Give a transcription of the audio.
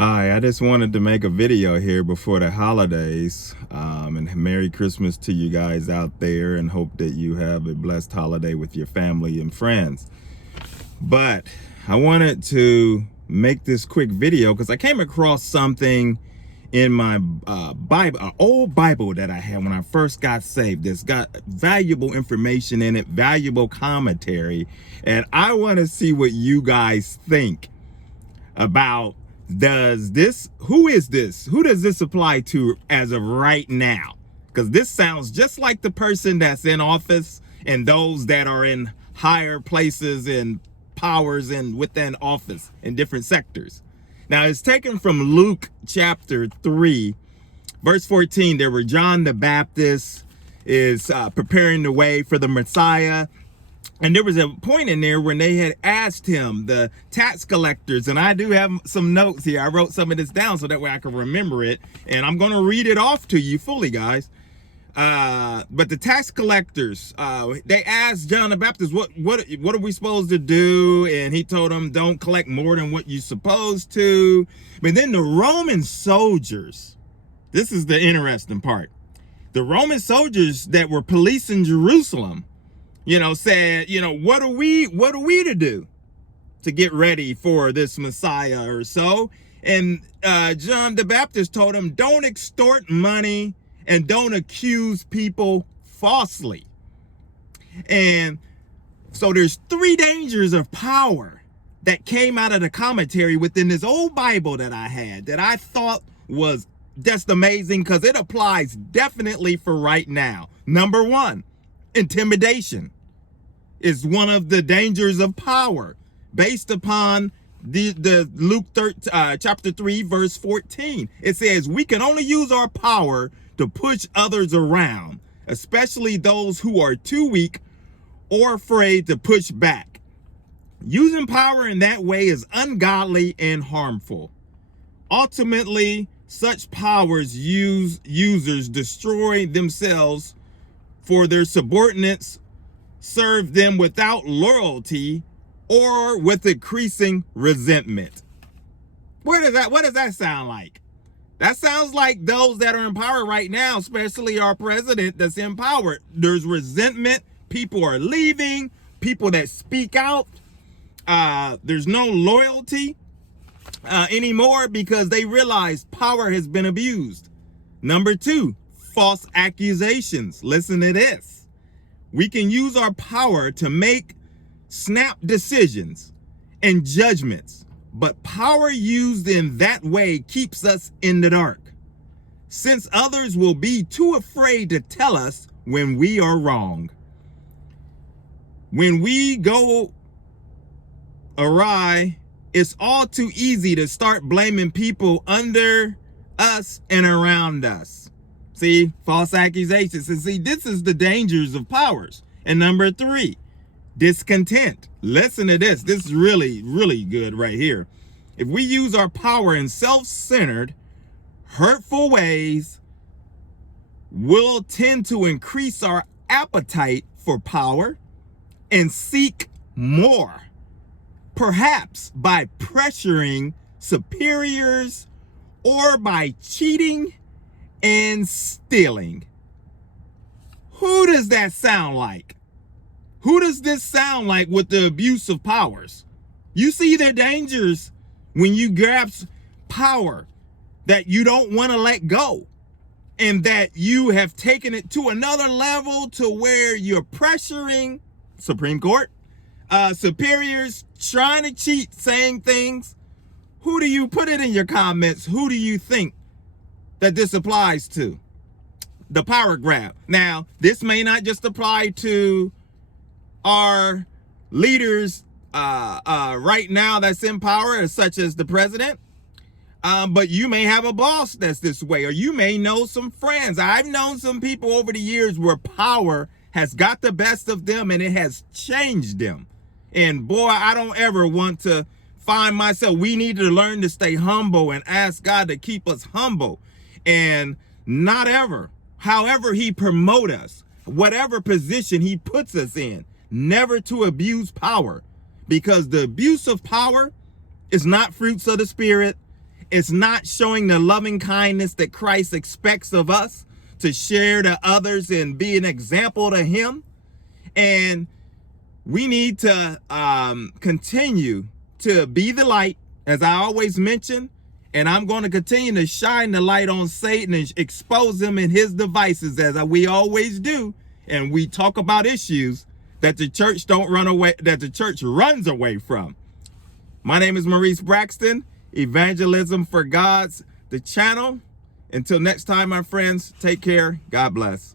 Hi, I just wanted to make a video here before the holidays, and Merry Christmas to you guys out there, and hope that you have a blessed holiday with your family and friends. But I wanted to make this quick video because I came across something in my Bible, an old Bible that I had when I first got saved. It's got valuable information in it, valuable commentary, and I want to see what you guys think about who is this? Who does this apply to as of right now? Because this sounds just like the person that's in office and those that are in higher places and powers and within office in different sectors. Now, it's taken from Luke chapter 3, verse 14. There where John the Baptist is preparing the way for the Messiah. And there was a point in there when they had asked him, the tax collectors, and I do have some notes here. I wrote some of this down so that way I can remember it. And I'm going to read it off to you fully, guys. But the tax collectors, they asked John the Baptist, what are we supposed to do? And he told them, don't collect more than what you're supposed to. But then the Roman soldiers, this is the interesting part. The Roman soldiers that were policing Jerusalem, said, what are we to do to get ready for this Messiah or so? And John the Baptist told him, don't extort money and don't accuse people falsely. And so there's three dangers of power that came out of the commentary within this old Bible that I had that I thought was just amazing because it applies definitely for right now. Number one, intimidation is one of the dangers of power based upon the Luke chapter 3, verse 14. It says, we can only use our power to push others around, especially those who are too weak or afraid to push back. Using power in that way is ungodly and harmful. Ultimately, such powers users destroy themselves for their subordinates, serve them without loyalty or with increasing resentment. What does that sound like? That sounds like those that are in power right now, especially our president that's in power. There's resentment. People are leaving. People that speak out. There's no loyalty anymore because they realize power has been abused. Number two, false accusations. Listen to this. We can use our power to make snap decisions and judgments, but power used in that way keeps us in the dark, since others will be too afraid to tell us when we are wrong. When we go awry, it's all too easy to start blaming people under us and around us. See, false accusations. And see, this is the dangers of powers. And number three, discontent. Listen to this. This is really, really good right here. If we use our power in self-centered, hurtful ways, we'll tend to increase our appetite for power and seek more, perhaps by pressuring superiors or by cheating and stealing. Who does that sound like? Who does this sound like with the abuse of powers? You see the dangers when you grasp power that you don't want to let go, and that you have taken it to another level to where you're pressuring Supreme Court, superiors, trying to cheat, saying things. Who do you put it in your comments? Who do you think that this applies to? The power grab. Now, this may not just apply to our leaders right now that's in power, such as the president, but you may have a boss that's this way, or you may know some friends. I've known some people over the years where power has got the best of them and it has changed them. And boy, I don't ever want to find myself. We need to learn to stay humble and ask God to keep us humble. And not ever, however he promote us, whatever position he puts us in, never to abuse power, because the abuse of power is not fruits of the spirit. It's not showing the loving kindness that Christ expects of us to share to others and be an example to him. And we need to continue to be the light, as I always mention, and I'm going to continue to shine the light on Satan and expose him and his devices, as we always do. And we talk about issues that the church that the church runs away from. My name is Maurice Braxton, Evangelism for God's the channel. Until next time, my friends, take care. God bless.